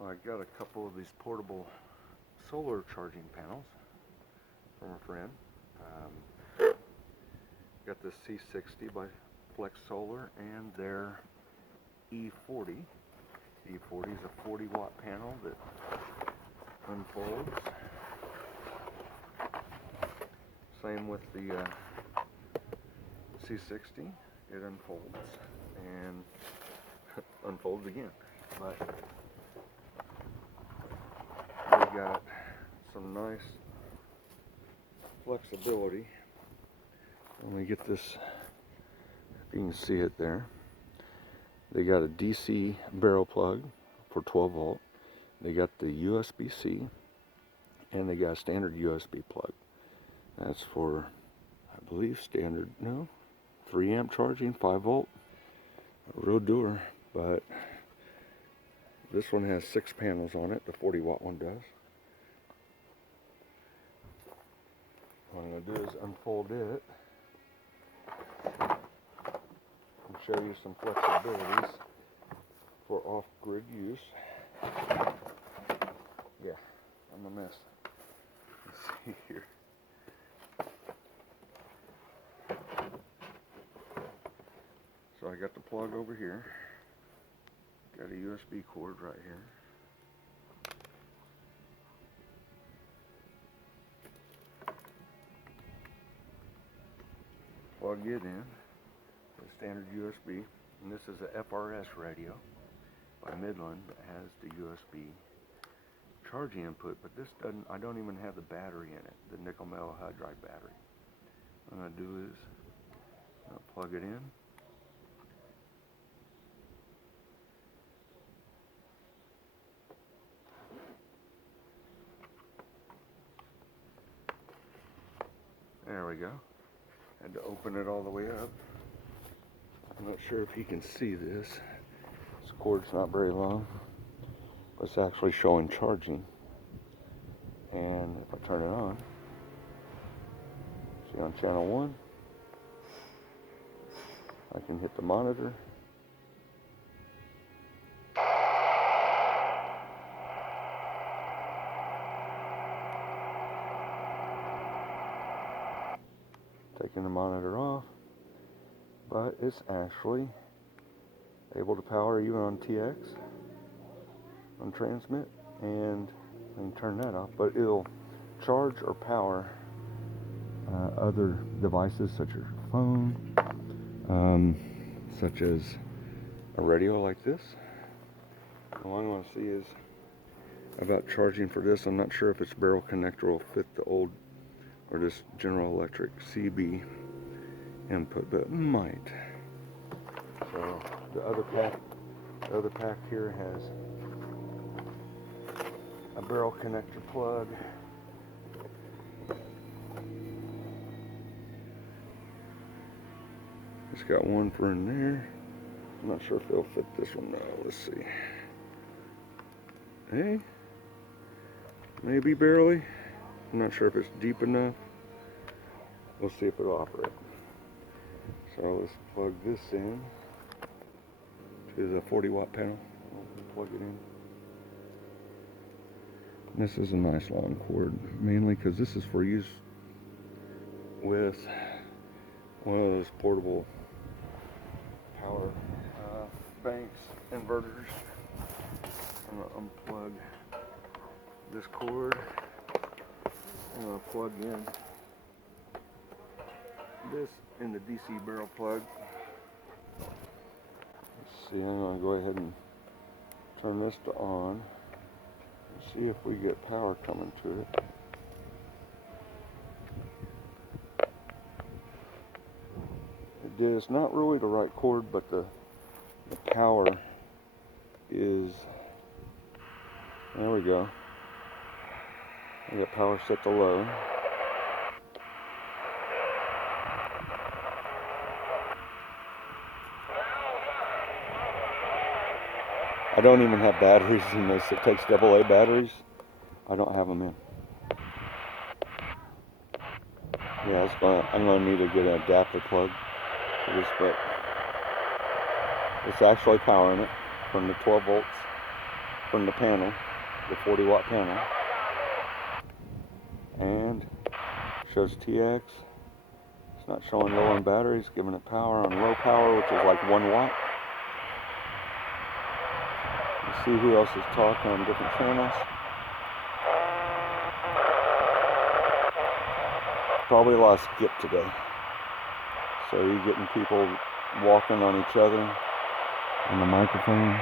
I got a couple of these portable solar charging panels from a friend. Got the C60 by FlexSolar and their E40. The E40 is a 40-watt panel that unfolds. Same with the C60. It unfolds and unfolds again. But they got some nice flexibility. Let me get this, if you can see it there. They got a DC barrel plug for 12 volt. They got the USB-C, and they got a standard USB plug. That's for, I believe, standard, no, 3 amp charging, 5 volt, a real doer. But this one has 6 panels on it, the 40 watt one does. What I'm going to do is unfold it and show you some flexibilities for off-grid use. Yeah, I'm a mess. Let's see here. So I got the plug over here. Got a USB cord right here. Plug it in, the standard USB, and this is a FRS radio by Midland that has the USB charging input, but this doesn't, I don't even have the battery in it, the nickel metal hydride battery. What I'm going to do is plug it in. There we go. Had to open it all the way up. I'm not sure if you can see this. This cord's not very long, but it's actually showing charging. And if I turn it on, see on channel 1, I can hit the monitor. Taking the monitor off, but it's actually able to power even on TX, on transmit, and I can turn that off, but it'll charge or power other devices such as your phone, such as a radio like this. All I want to see is about charging for this. I'm not sure if its barrel connector will fit the old or this General Electric CB input, but it might. So the other pack here has a barrel connector plug. It's got one for in there. I'm not sure if it'll fit this one now. Let's see. Hey, maybe barely. I'm not sure if it's deep enough. We'll see if it'll operate. So let's plug this in to the 40 watt panel. Plug it in. This is a nice long cord, mainly because this is for use with one of those portable power banks, inverters. I'm going to unplug this cord. I'm going to plug in this in the DC barrel plug. Let's see, I'm going to go ahead and turn this to on and see if we get power coming to it. It is not really the right cord, but the power is, there we go. I got power set to low. I don't even have batteries in this. It takes AA batteries. I don't have them in. Yeah, I'm going to need to get an adapter plug for this, but it's actually powering it from the 12 volts. from the panel, the 40-watt panel, and shows TX. It's not showing low on batteries, giving it power on low power, which is like 1 watt. You see who else is talking on different channels. Probably a lot of skip today. So you're getting people walking on each other on the microphone.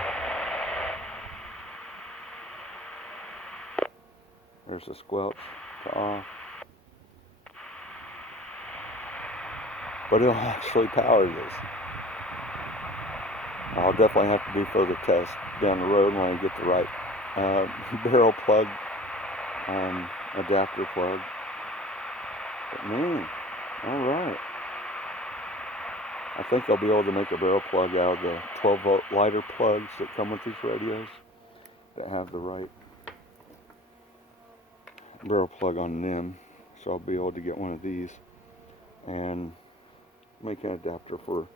There's a squelch to off. But it'll actually power this. I'll definitely have to do further tests down the road when I get the right barrel plug, adapter plug. But man, alright. I think I'll be able to make a barrel plug out of the 12-volt lighter plugs that come with these radios that have the right barrel plug on them. So I'll be able to get one of these and make an adapter for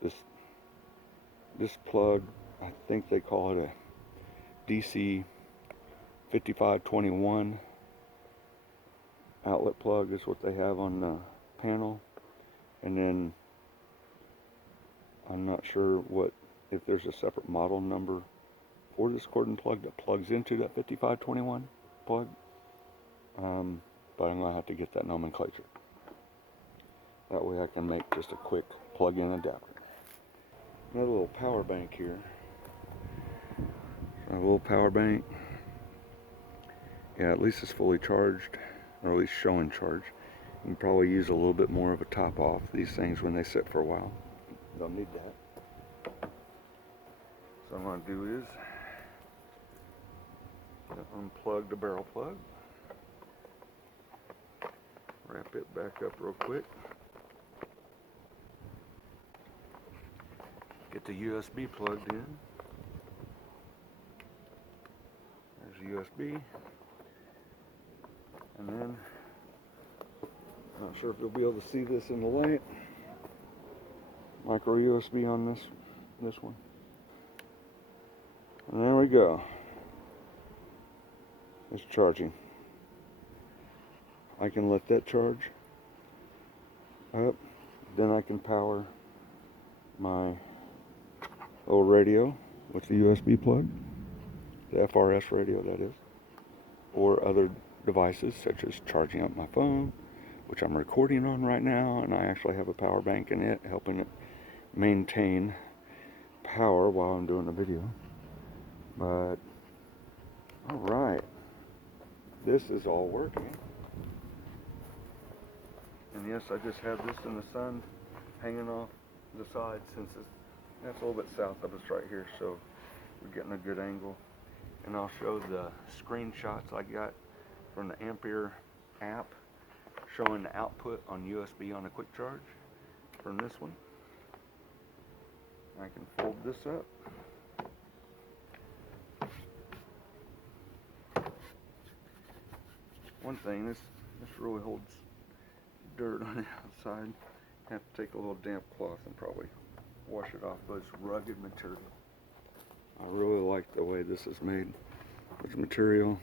this plug. I think they call it a DC 5521 outlet plug is what they have on the panel. And then I'm not sure if there's a separate model number for this cordon plug that plugs into that 5521 plug. But I'm going to have to get that nomenclature. That way I can make just a quick plug-in adapter. Another little power bank here. So a little power bank. Yeah, at least it's fully charged, or at least showing charge. You can probably use a little bit more of a top off. These things, when they sit for a while, don't need that. So what I'm going to do is unplug the barrel plug. Wrap it back up real quick. Get the USB plugged in. There's USB. And then, not sure if you'll be able to see this in the light. Micro USB on this one. And there we go. It's charging. I can let that charge up. Then I can power my little radio with the USB plug, the FRS radio that is, or other devices such as charging up my phone, which I'm recording on right now, and I actually have a power bank in it, helping it maintain power while I'm doing the video. But alright, this is all working. And yes, I just have this in the sun hanging off the side, since that's a little bit south of us right here, so we're getting a good angle. And I'll show the screenshots I got from the Ampere app showing the output on USB on a quick charge from this one. I can fold this up. One thing, this really holds dirt on the outside. I have to take a little damp cloth and probably wash it off, but it's rugged material. I really like the way this is made. It's material.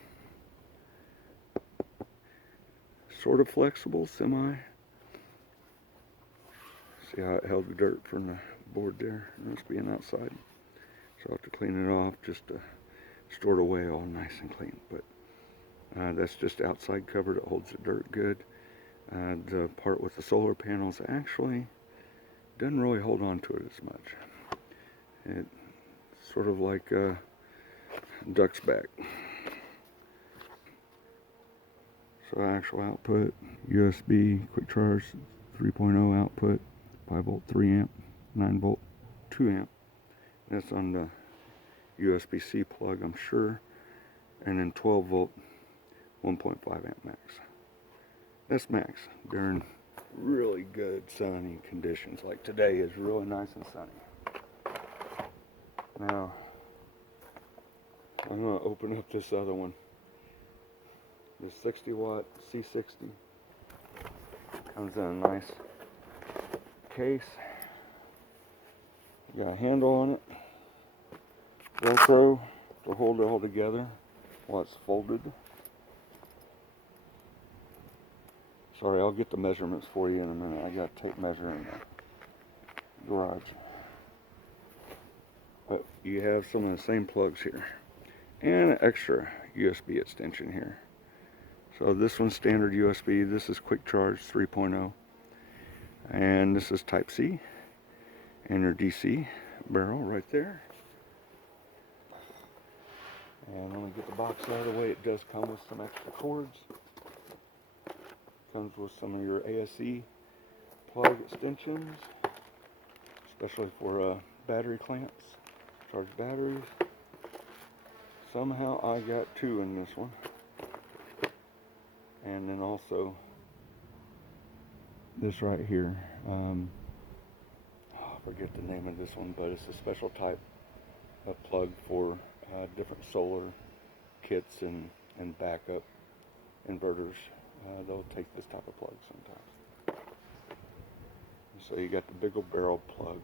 Sort of flexible, semi. See how it held the dirt from the board there, and this being outside. So I'll have to clean it off just to store it away all nice and clean. But that's just outside cover that holds the dirt good. The part with the solar panels actually doesn't really hold on to it as much. It's sort of like a duck's back. So actual output, USB, quick charge, 3.0 output, 5 volt 3 amp, 9 volt 2 amp. That's on the USB-C plug, I'm sure. And then 12 volt 1.5 amp max. That's max during really good sunny conditions. Like today is really nice and sunny. Now, I'm going to open up this other one. The 60 watt C60 comes in a nice case. Got a handle on it, Velcro, to hold it all together while it's folded. Sorry, I'll get the measurements for you in a minute. I got a tape measure in the garage. But you have some of the same plugs here. And an extra USB extension here. So this one's standard USB. This is quick charge 3.0. And this is Type C. And your DC barrel right there. And when we get the box out of the way, it does come with some extra cords. Comes with some of your ASE plug extensions, especially for battery clamps, charge batteries. Somehow I got two in this one. And then also this right here. I forget the name of this one, but it's a special type of plug for different solar kits and backup inverters. They'll take this type of plug sometimes. So you got the big old barrel plug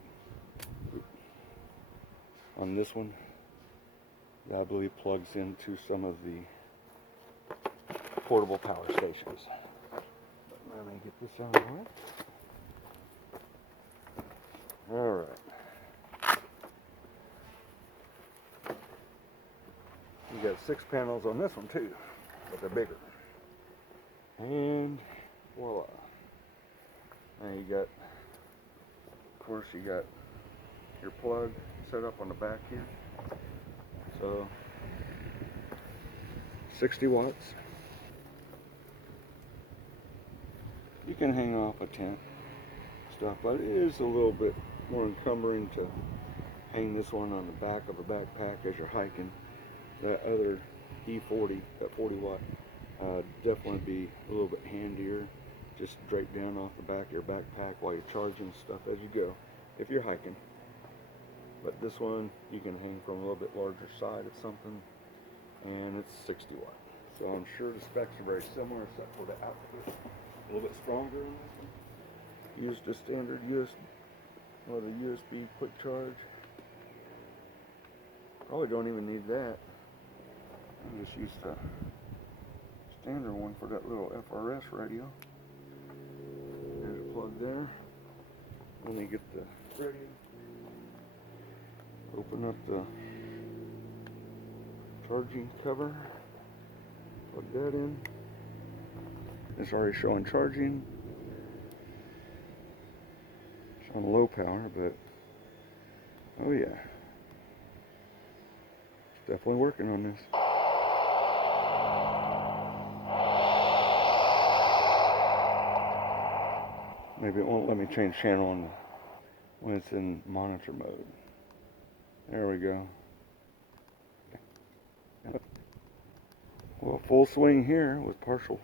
on this one that I believe plugs into some of the portable power stations. But let me get this out of the way. Alright. You got 6 panels on this one too, but they're bigger. And voila. Now you got, of course, you got your plug set up on the back here. So 60 watts. You can hang off a tent stuff, but it is a little bit more encumbering to hang this one on the back of a backpack as you're hiking. That other E40, that 40 watt, definitely be a little bit handier. Just drape down off the back of your backpack while you're charging stuff as you go, if you're hiking. But this one, you can hang from a little bit larger side of something, and it's 60 watt. So I'm sure the specs are very similar, except for the output a little bit stronger in this one. Use the standard USB, or the USB quick charge. Probably don't even need that. I just use the standard one for that little FRS radio. There's a plug there. Let me get the radio. Open up the charging cover. Plug that in. It's already showing charging. It's on low power, but oh yeah. It's definitely working on this. Maybe it won't let me change channel on when it's in monitor mode. There we go. Well, full swing here with partial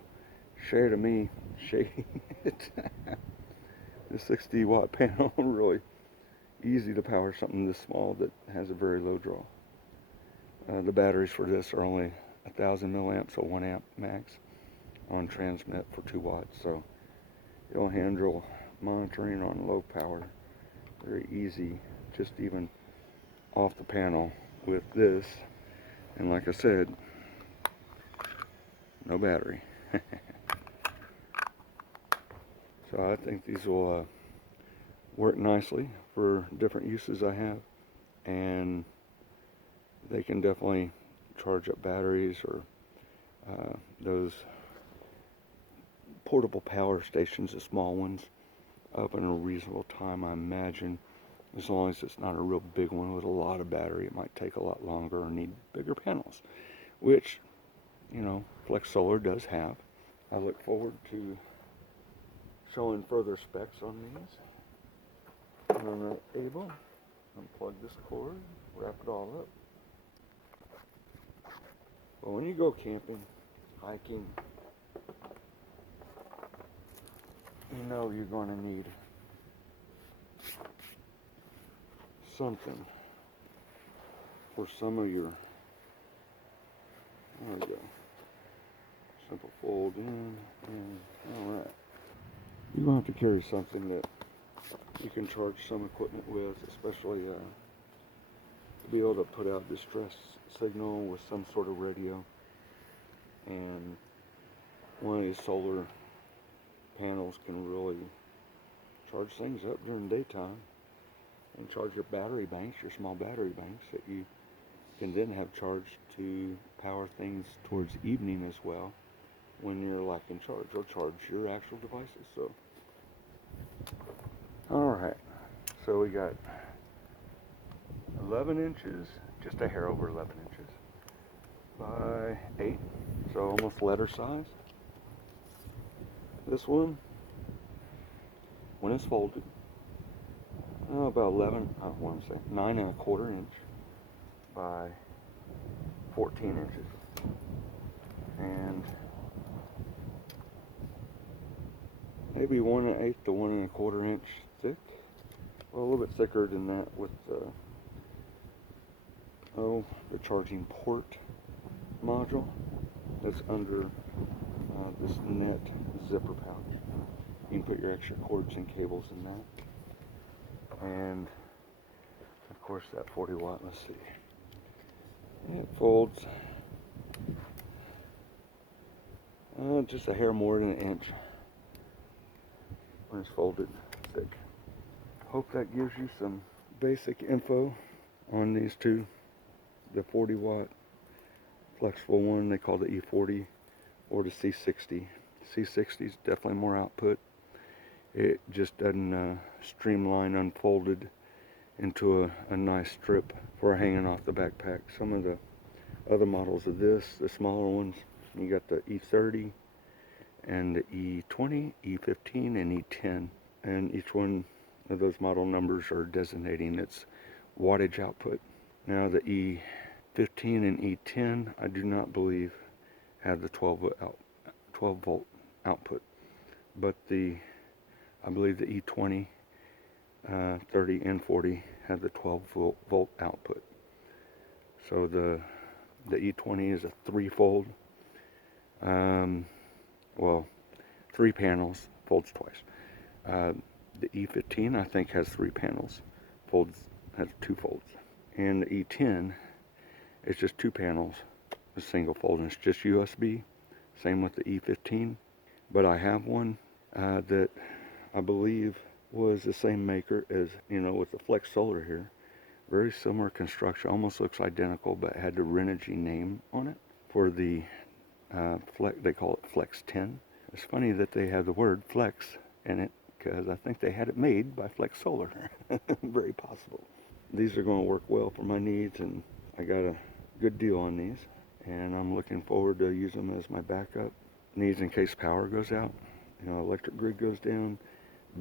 shade of me shaking it. The 60 watt panel, really easy to power something this small that has a very low draw. The batteries for this are only 1,000 milliamps, so 1 amp max on transmit for 2 watts. So it'll handle monitoring on low power very easy, just even off the panel with this. And like I said, no battery. So I think these will work nicely for different uses I have, and they can definitely charge up batteries or those portable power stations, the small ones, up in a reasonable time, I imagine. As long as it's not a real big one with a lot of battery, it might take a lot longer or need bigger panels, which, you know, FlexSolar does have. I look forward to showing further specs on these. And I'm able to unplug this cord, wrap it all up. But when you go camping, hiking, you know you're going to need something for some of your, there we go, simple fold in, and alright. You're going to have to carry something that you can charge some equipment with, especially be able to put out distress signal with some sort of radio. And one of these solar panels can really charge things up during daytime and charge your battery banks, your small battery banks that you can then have charged to power things towards evening as well when you're lacking charge, or charge your actual devices. So, alright, so we got 11 inches, just a hair over 11 inches by 8, so almost letter size. This one, when it's folded, about 11, I want to say 9¼ inch by 14 inches, and maybe 1/8 to 1¼ inch thick. Well, a little bit thicker than that with the charging port module that's under this net zipper pouch. You can put your extra cords and cables in that. And of course that 40 watt, let's see. It folds just a hair more than an inch when it's folded thick. Hope that gives you some basic info on these two. The 40 watt flexible one they call the E40, or the C60. C60 is definitely more output. It just doesn't streamline unfolded into a nice strip for hanging off the backpack. Some of the other models of this, the smaller ones, you got the E30 and the E20, E15, and E10. And each one of those model numbers are designating its wattage output. Now the E15 and E10, I do not believe have the 12 volt output, but I believe the E20, 30, and 40 have the 12 volt output. So the E20 is a 3-fold. Well, 3 panels, folds twice. The E15 I think has 3 panels, has 2 folds. And the E10 is just 2 panels, a single fold, and it's just USB. Same with the E15. But I have one that I believe was the same maker as, with the FlexSolar here. Very similar construction, almost looks identical, but had the Renogy name on it for the they call it Flex 10. It's funny that they have the word Flex in it, because I think they had it made by FlexSolar. Very possible. These are going to work well for my needs, and I got a good deal on these, and I'm looking forward to using them as my backup needs in case power goes out. Electric grid goes down,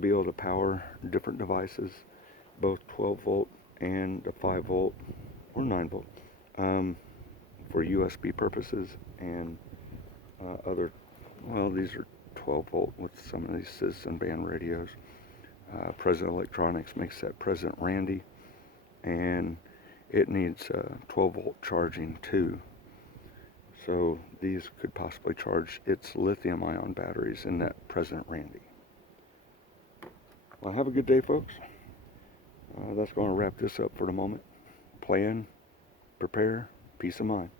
be able to power different devices, both 12 volt and the 5 volt or 9 volt for USB purposes, and these are 12 volt with some of these citizen band radios. President Electronics makes that President Randy, and it needs 12 volt charging too. So these could possibly charge its lithium ion batteries in that President Randy. Well, have a good day, folks. That's going to wrap this up for the moment. Plan, prepare, peace of mind.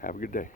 Have a good day.